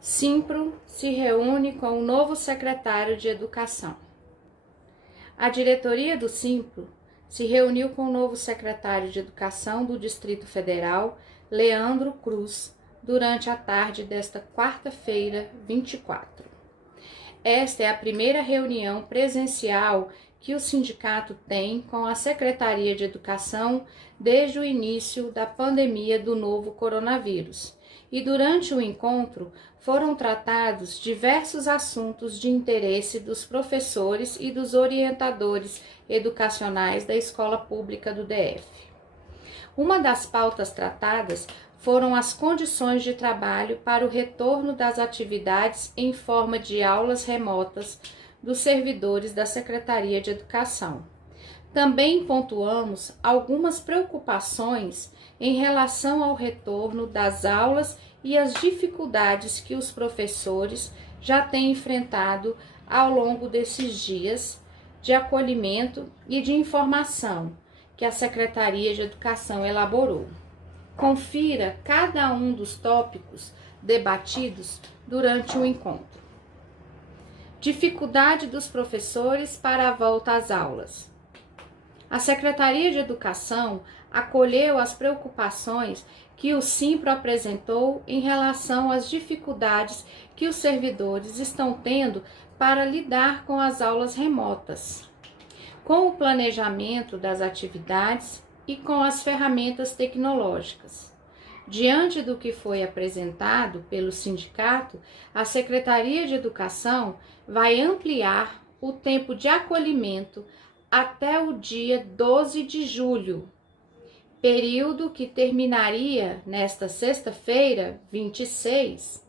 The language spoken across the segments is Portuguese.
Simpro se reúne com o novo secretário de Educação. A diretoria do Simpro se reuniu com o novo secretário de Educação do Distrito Federal, Leandro Cruz, durante a tarde desta quarta-feira, 24. Esta é a primeira reunião presencial que o sindicato tem com a Secretaria de Educação desde o início da pandemia do novo coronavírus. E durante o encontro foram tratados diversos assuntos de interesse dos professores e dos orientadores educacionais da escola pública do DF. Uma das pautas tratadas foram as condições de trabalho para o retorno das atividades em forma de aulas remotas dos servidores da Secretaria de Educação. Também pontuamos algumas preocupações em relação ao retorno das aulas e as dificuldades que os professores já têm enfrentado ao longo desses dias de acolhimento e de informação que a Secretaria de Educação elaborou. Confira cada um dos tópicos debatidos durante o encontro. Dificuldade dos professores para a volta às aulas. A Secretaria de Educação acolheu as preocupações que o Simpro apresentou em relação às dificuldades que os servidores estão tendo para lidar com as aulas remotas, com o planejamento das atividades e com as ferramentas tecnológicas. Diante do que foi apresentado pelo sindicato, a Secretaria de Educação vai ampliar o tempo de acolhimento até o dia 12 de julho, período que terminaria nesta sexta-feira, 26.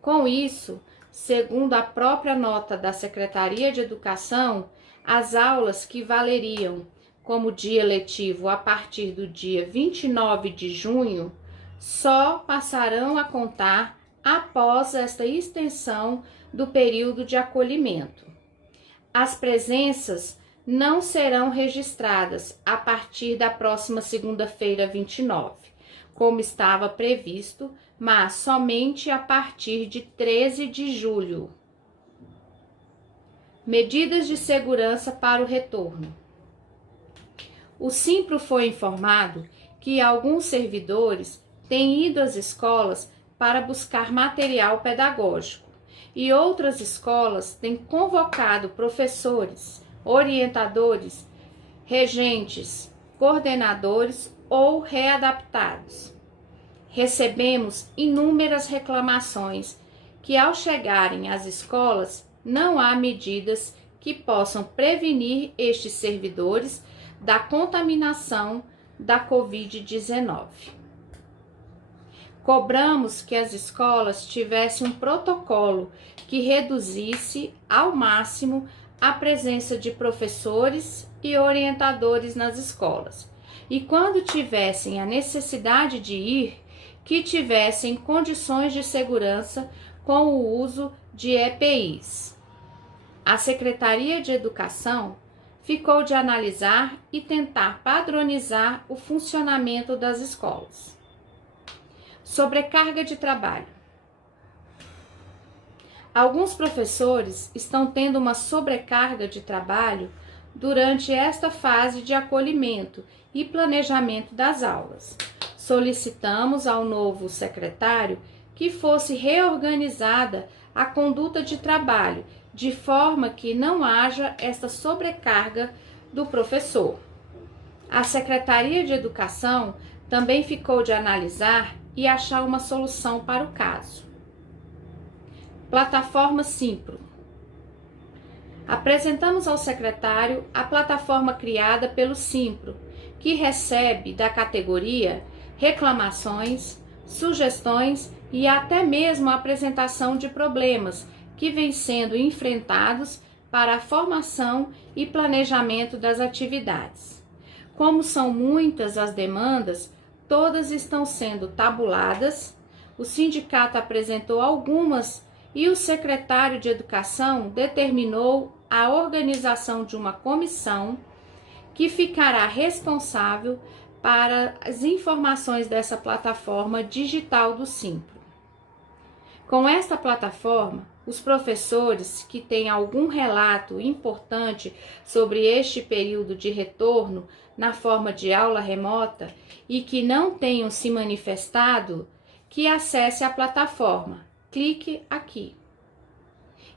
Com isso, segundo a própria nota da Secretaria de Educação, as aulas que valeriam como dia letivo a partir do dia 29 de junho só passarão a contar após esta extensão do período de acolhimento. As presenças não serão registradas a partir da próxima segunda-feira, 29, como estava previsto, mas somente a partir de 13 de julho. Medidas de segurança para o retorno. O Simpro foi informado que alguns servidores têm ido às escolas para buscar material pedagógico e outras escolas têm convocado professores, orientadores, regentes, coordenadores ou readaptados. Recebemos inúmeras reclamações que, ao chegarem às escolas, não há medidas que possam prevenir estes servidores da contaminação da Covid-19. Cobramos que as escolas tivessem um protocolo que reduzisse ao máximo a presença de professores e orientadores nas escolas. E quando tivessem a necessidade de ir, que tivessem condições de segurança com o uso de EPIs. A Secretaria de Educação ficou de analisar e tentar padronizar o funcionamento das escolas. Sobrecarga de trabalho. Alguns professores estão tendo uma sobrecarga de trabalho durante esta fase de acolhimento e planejamento das aulas. Solicitamos ao novo secretário que fosse reorganizada a conduta de trabalho, de forma que não haja esta sobrecarga do professor. A Secretaria de Educação também ficou de analisar e achar uma solução para o caso. Plataforma Simpro. Apresentamos ao secretário a plataforma criada pelo Simpro, que recebe da categoria reclamações, sugestões e até mesmo a apresentação de problemas que vêm sendo enfrentados para a formação e planejamento das atividades. Como são muitas as demandas, todas estão sendo tabuladas. O sindicato apresentou algumas e o secretário de Educação determinou a organização de uma comissão que ficará responsável para as informações dessa plataforma digital do Simpro. Com esta plataforma, os professores que têm algum relato importante sobre este período de retorno na forma de aula remota e que não tenham se manifestado, que acesse a plataforma. Clique aqui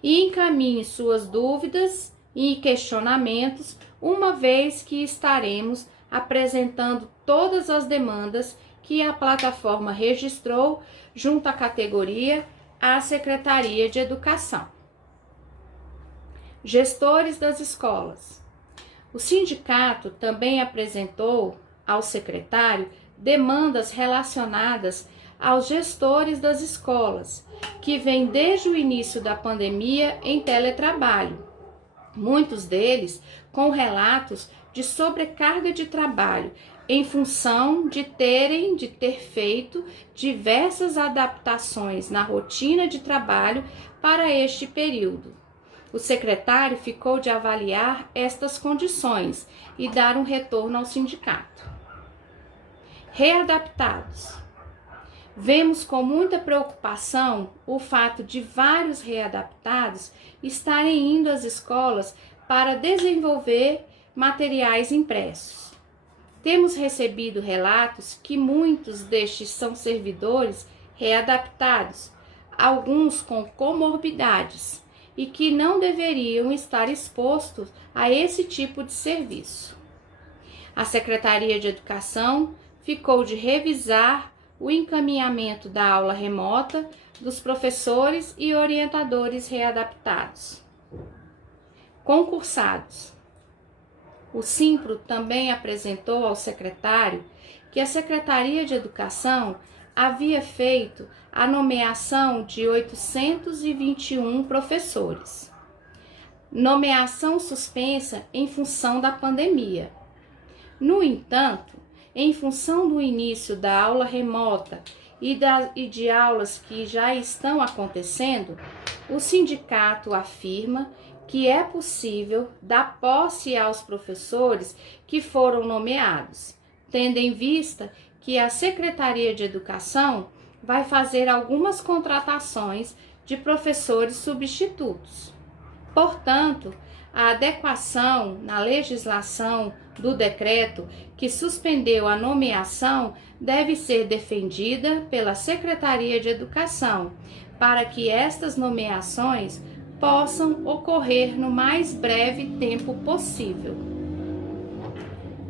e encaminhe suas dúvidas e questionamentos, uma vez que estaremos apresentando todas as demandas que a plataforma registrou junto à categoria à Secretaria de Educação. Gestores das escolas. O sindicato também apresentou ao secretário demandas relacionadas aos gestores das escolas, que vêm desde o início da pandemia em teletrabalho. Muitos deles com relatos de sobrecarga de trabalho em função de ter feito diversas adaptações na rotina de trabalho para este período. O secretário ficou de avaliar estas condições e dar um retorno ao sindicato. Readaptados. Vemos com muita preocupação o fato de vários readaptados estarem indo às escolas para desenvolver materiais impressos. Temos recebido relatos que muitos destes são servidores readaptados, alguns com comorbidades, e que não deveriam estar expostos a esse tipo de serviço. A Secretaria de Educação ficou de revisar o encaminhamento da aula remota dos professores e orientadores readaptados. Concursados. O Simpro também apresentou ao secretário que a Secretaria de Educação havia feito a nomeação de 821 professores. Nomeação suspensa em função da pandemia. No entanto, em função do início da aula remota e de aulas que já estão acontecendo, o sindicato afirma que é possível dar posse aos professores que foram nomeados, tendo em vista que a Secretaria de Educação vai fazer algumas contratações de professores substitutos. Portanto, a adequação na legislação do decreto que suspendeu a nomeação deve ser defendida pela Secretaria de Educação, para que estas nomeações possam ocorrer no mais breve tempo possível.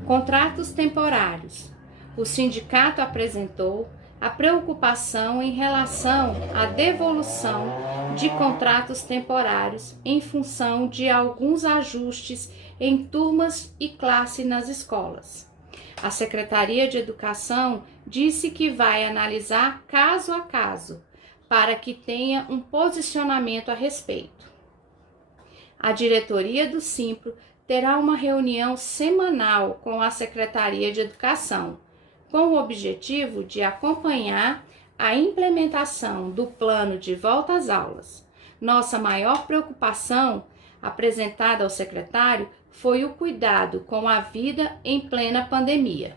Contratos temporários. O sindicato apresentou a preocupação em relação à devolução de contratos temporários em função de alguns ajustes em turmas e classe nas escolas. A Secretaria de Educação disse que vai analisar caso a caso, para que tenha um posicionamento a respeito. A diretoria do Simpro terá uma reunião semanal com a Secretaria de Educação, com o objetivo de acompanhar a implementação do plano de volta às aulas. Nossa maior preocupação, apresentada ao secretário, foi o cuidado com a vida em plena pandemia.